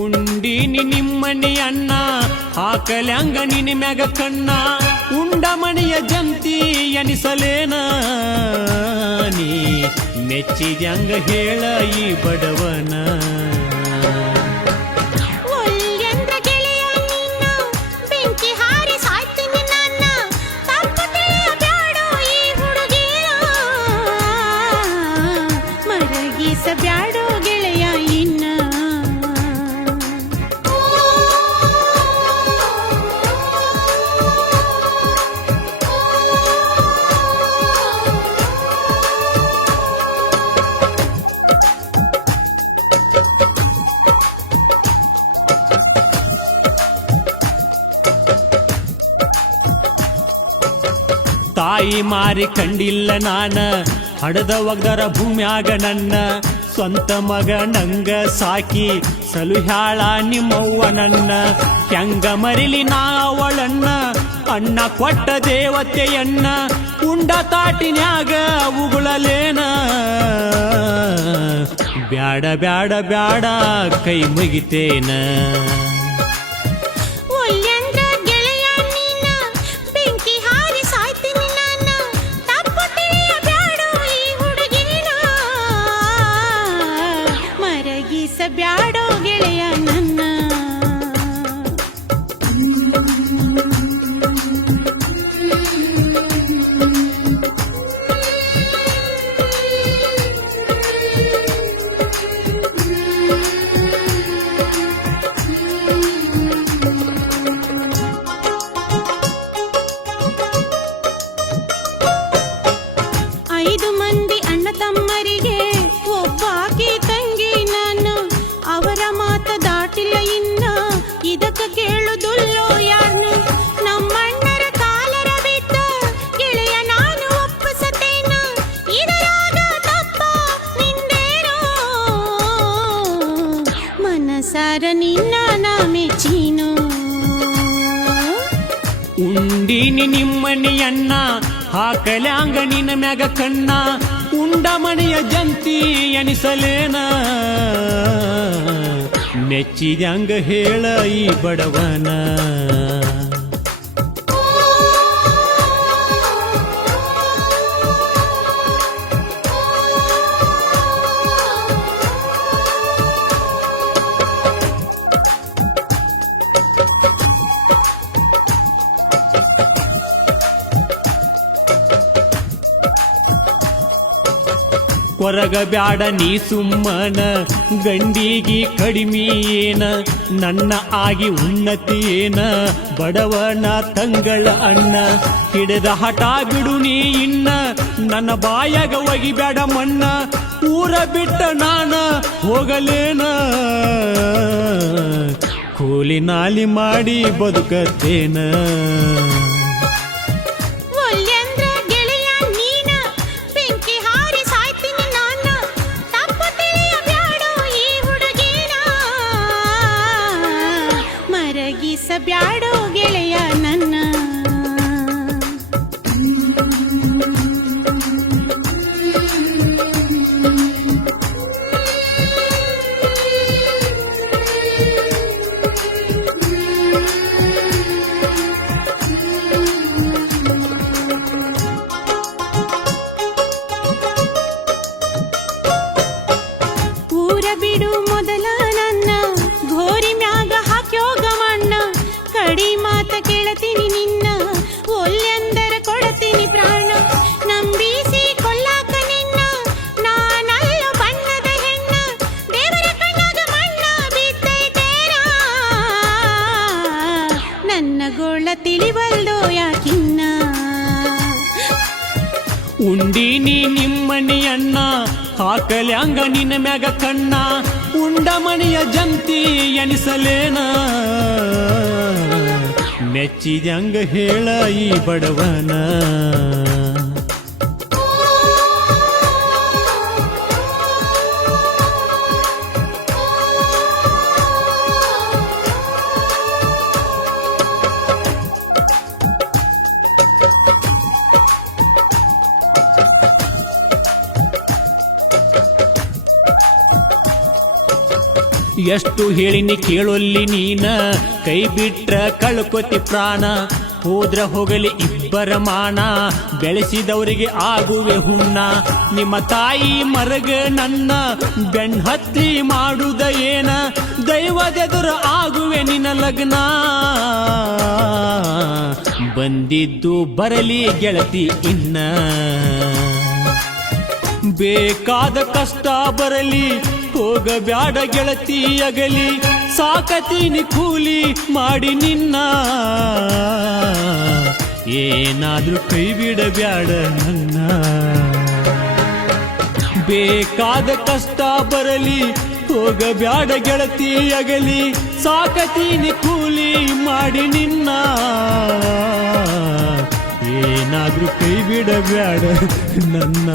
ಉಂಡೀನಿ ನಿಮ್ಮನಿ ಅನ್ನ ಹಾಕಲ್ಯಾಂಗ ನಿನ್ನ ಮ್ಯಾಗ ಕಣ್ಣ ಉಂಡ ಮಣಿಯ ಜಂತಿ ಎನಿಸಲೇನ ನೀ ಮೆಚ್ಚಿದ್ಯಾಂಗ ಹೇಳ ಈ ಬಡವನ ಬ್ಯಾಡೋ ಗೆಳೆಯ ಇನ್ನ ತಾಯಿ ಮಾರಿ ಕಂಡಿಲ್ಲ ನಾನ ಹಡದ ಒಗ್ದರ ಭೂಮ್ಯಾಗ ನನ್ನ ಸ್ವಂತ ಮಗ ನಂಗ ಸಾಕಿ ಸಲುಹ್ಯಾಳ ನಿಮ್ಮವ್ವ ನನ್ನ ಹೆಂಗ ಮರಿಲಿ ನಾವಳನ್ನ ಅಣ್ಣ ಕೊಟ್ಟ ದೇವತೆಯನ್ನ ಉಂಡ ತಾಟಿನ್ಯಾಗ ಉಗುಳಲೇನ ಬ್ಯಾಡ ಬ್ಯಾಡ ಬ್ಯಾಡ ಕೈ ಮುಗಿತೇನ ಬ್ಯಾಡೋ ಗೆಳೆಯ ನನ್ನ ಐದು ಮಂದಿ ಅಣ್ಣ ತಮ್ಮರಿಗೆ ಒಬ್ಬಾಕಿ ತಂಗಿ ನಾನು ಅವರ ಮಾತ ದಾಟಿಲ್ಲ ಇನ್ನ ಇದಕ್ಕ ಕೇಳುದುಲ್ಲೋ ಯಾರ್ನು ನಮ್ಮಣ್ಣರ ಕಾಲರ ಬಿದ್ದ ಗೆಳೆಯ ನಾನು ಒಪ್ಪಿಸತೇನ ಇದರಾಗ ತಪ್ಪ ನಿಂದೇನೋ ಮನಸಾರ ನಿನ್ನ ನಾ ಮೆಚ್ಚಿನೋ ಉಂಡೀನಿ ನಿಮ್ಮನಿ ಅನ್ನ ಹಾಕಲ್ಯಾಂಗ ನಿನ್ನ ಮ್ಯಾಗ ಕಣ್ಣ ಉಂಡ ಮಣಿಯ ಜಂತಿ ಎನಿಸಲೇನ ಮೆಚ್ಚಿದ್ಯಾಂಗ ಹೇಳ ಈ ಬಡವನ ಕೊರಗ ಬ್ಯಾಡ ನೀ ಸುಮ್ಮನ ಗಂಡಿಗಿ ಕಡಿಮೆ ಏನ ನನ್ನ ಆಗಿ ಉನ್ನತಿ ಏನ ಬಡವನ ತಂಗಳ ಅಣ್ಣ ಹಿಡಿದ ಹಠ ಬಿಡು ನೀ ಇನ್ನ ನನ್ನ ಬಾಯಾಗ ಒಗಿಬ್ಯಾಡ ಮಣ್ಣ ಊರ ಬಿಟ್ಟ ನಾನ ಹೋಗಲೇನ ಕೂಲಿ ನಾಲಿ ಮಾಡಿ ಬದುಕತ್ತೇನ ಬ್ಯಾಡೋ ಗೆಳೆಯ ನನ್ನ ಊರ ಬಿಡು ಮೊದಲ ನನ್ನ ಘೋರಿ ಮ್ಯಾಗ ಹಾಕ್ಯೋಗಮಣ್ಣ ಕಡಿ ಮಾತ ಕೇಳತೀನಿ ನಿನ್ನ ಒಲ್ಲೆಂದರ ಕೊಡತೀನಿ ಪ್ರಾಣ ನಂಬಿಸಿ ಕೊಲ್ಲಾಕ ನಿನ್ನ ನಾನಲ್ಲ ಬಣ್ಣದ ಹೆಣ್ಣ ದೇವರ ಕಣ್ಣಾಗ ಮಣ್ಣ ಬಿದ್ದೈತೇನ ನನ್ನ ಗೋಳ ತಿಳಿವಲ್ದೋ ಯಾಕಿನ್ನ ಉಂಡೀನಿ ನಿಮ್ಮನಿ ಅನ್ನ ಹಾಕಲ್ಯಾಂಗ ನಿನ್ನ ಮ್ಯಾಗ ಕಣ್ಣ ಉಂಡ ಮಣಿಯ ಜಂತಿ ಎನಿಸಲೇನ ಮೆಚ್ಚಿದ್ಯಾಂಗ ಹೇಳ ಈ ಬಡವನ ಎಷ್ಟು ಹೇಳಿನಿ ಕೇಳೊಲ್ಲಿ ನೀನ ಕೈ ಬಿಟ್ರ ಕಳ್ಕೊತಿ ಪ್ರಾಣ ಹೋದ್ರ ಹೋಗಲಿ ಇಬ್ಬರ ಮಾನ ಬೆಳೆಸಿದವರಿಗೆ ಆಗುವೆ ಹುಣ್ಣ ನಿಮ್ಮ ತಾಯಿ ಮರಗ ನನ್ನ ಬೆಣ್ ಹತ್ತಿ ಮಾಡುದ ಏನ ದೈವದೆದುರ ಆಗುವೆ ನಿನ್ನ ಲಗ್ನ ಬಂದಿದ್ದು ಬರಲಿ ಗೆಳತಿ ಇನ್ನ ಬೇಕಾದ ಕಷ್ಟ ಬರಲಿ ಹೋಗಬ್ಯಾಡ ಗೆಳತಿ ಅಗಲಿ ಸಾಕತೀನಿ ಕೂಲಿ ಮಾಡಿ ನಿನ್ನ ಏನಾದ್ರೂ ಕೈ ಬಿಡಬ್ಯಾಡ ನನ್ನ ಬೇಕಾದ ಕಷ್ಟ ಬರಲಿ ಹೋಗಬ್ಯಾಡ ಗೆಳತಿ ಅಗಲಿ ಸಾಕತೀನಿ ಕೂಲಿ ಮಾಡಿ ನಿನ್ನ ಏನಾದ್ರೂ ಕೈ ಬಿಡಬ್ಯಾಡ ನನ್ನ